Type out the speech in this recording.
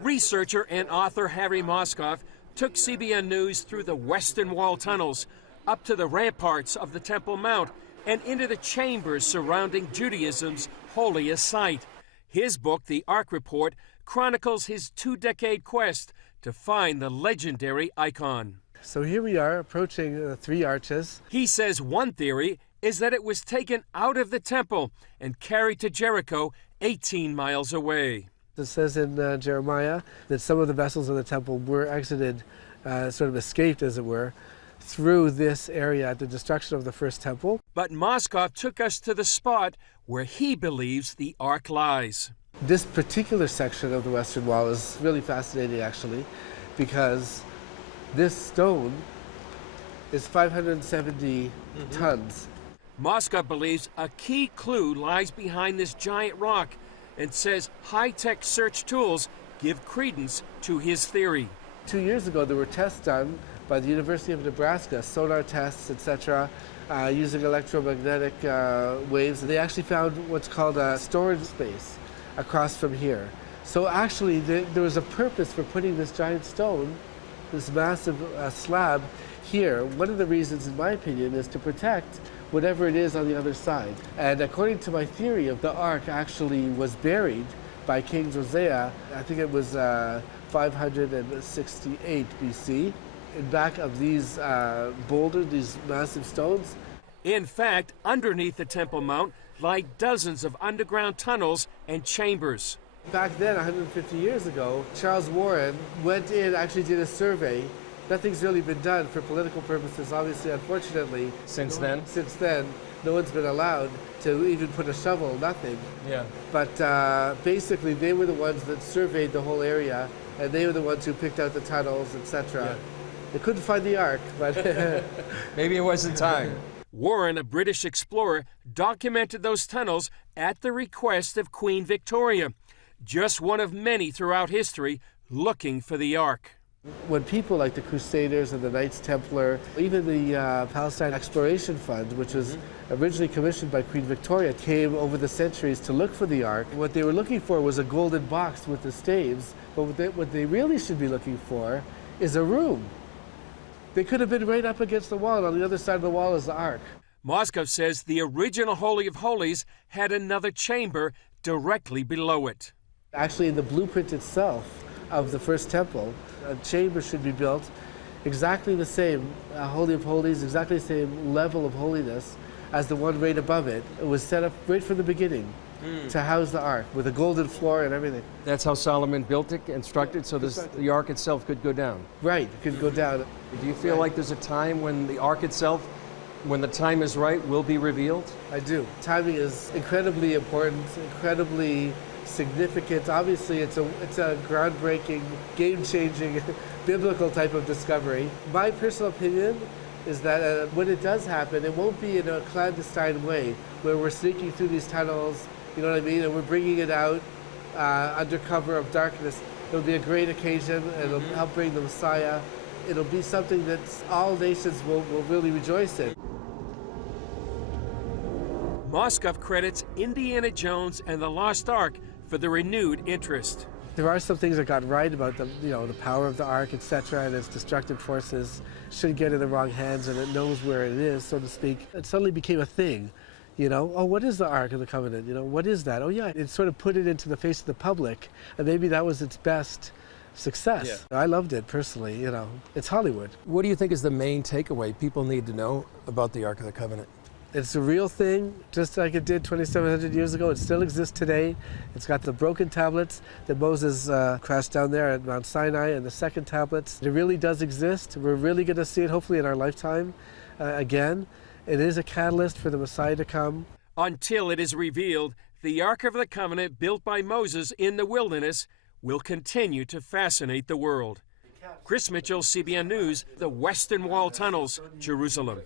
Researcher and author Harry Moscow took CBN News through the Western Wall tunnels, up to the ramparts of the Temple Mount, and into the chambers surrounding Judaism's holiest site. His book, The Ark Report, chronicles his two-decade quest to find the legendary icon. So here we are approaching the three arches. He says one theory is that it was taken out of the temple and carried to Jericho 18 miles away. It says in Jeremiah that some of the vessels in the temple were exited, sort of escaped as it were, through this area at the destruction of the first temple. But Moscow took us to the spot where he believes the Ark lies. This particular section of the Western Wall is really fascinating, actually, because this stone is 570 tons. Moscow believes a key clue lies behind this giant rock and says high-tech search tools give credence to his theory. 2 years ago, there were tests done by the University of Nebraska, sonar tests, etc., using electromagnetic waves. They actually found what's called a storage space across from here. So actually, there was a purpose for putting this giant stone, this massive slab here. One of the reasons, in my opinion, is to protect whatever it is on the other side. And according to my theory of the Ark actually was buried by King Josiah, I think it was 568 BC, in back of these boulders, these massive stones. In fact, underneath the Temple Mount lie dozens of underground tunnels and chambers. Back then, 150 years ago, Charles Warren went in, actually did a survey. Nothing's really been done for political purposes, obviously, unfortunately. Since then, no one's been allowed to even put a shovel, nothing. Yeah. But basically, they were the ones that surveyed the whole area, and they were the ones who picked out the tunnels, etc. Yeah. They couldn't find the Ark, but maybe it wasn't time. Warren, a British explorer, documented those tunnels at the request of Queen Victoria, just one of many throughout history looking for the Ark. When people like the Crusaders and the Knights Templar, even the Palestine Exploration Fund, which was originally commissioned by Queen Victoria, came over the centuries to look for the Ark, what they were looking for was a golden box with the staves, but what they really should be looking for is a room. They could have been right up against the wall, and on the other side of the wall is the Ark. Moscow says the original Holy of Holies had another chamber directly below it. Actually, in the blueprint itself of the first temple, a chamber should be built exactly the same, Holy of Holies, exactly the same level of holiness as the one right above it. It was set up right from the beginning to house the Ark, with a golden floor and everything. That's how Solomon built it, constructed, so the Ark itself could go down. Right, it could go down. Do you feel like there's a time when the Ark itself, when the time is right, will be revealed? I do. Timing is incredibly important, incredibly significant. Obviously, it's a groundbreaking, game-changing, biblical type of discovery. My personal opinion is that when it does happen, it won't be in a clandestine way, where we're sneaking through these tunnels, you know what I mean, and we're bringing it out under cover of darkness. It'll be a great occasion, and it'll help bring the Messiah. It'll be something that all nations will really rejoice in. Moscow credits Indiana Jones and the Lost Ark for the renewed interest. There are some things that got right about the power of the Ark, etc., and its destructive forces shouldn't get in the wrong hands, and it knows where it is, so to speak. It suddenly became a thing. Oh, what is the Ark of the Covenant? What is that? Oh, yeah, it sort of put it into the face of the public, and maybe that was its best success. Yeah. I loved it personally. It's Hollywood. What do you think is the main takeaway people need to know about the Ark of the Covenant? It's a real thing, just like it did 2,700 years ago. It still exists today. It's got the broken tablets that Moses crashed down there at Mount Sinai, and the second tablets. It really does exist. We're really going to see it, hopefully, in our lifetime again. It is a catalyst for the Messiah to come. Until it is revealed, the Ark of the Covenant built by Moses in the wilderness will continue to fascinate the world. Chris Mitchell, CBN News, the Western Wall Tunnels, Jerusalem.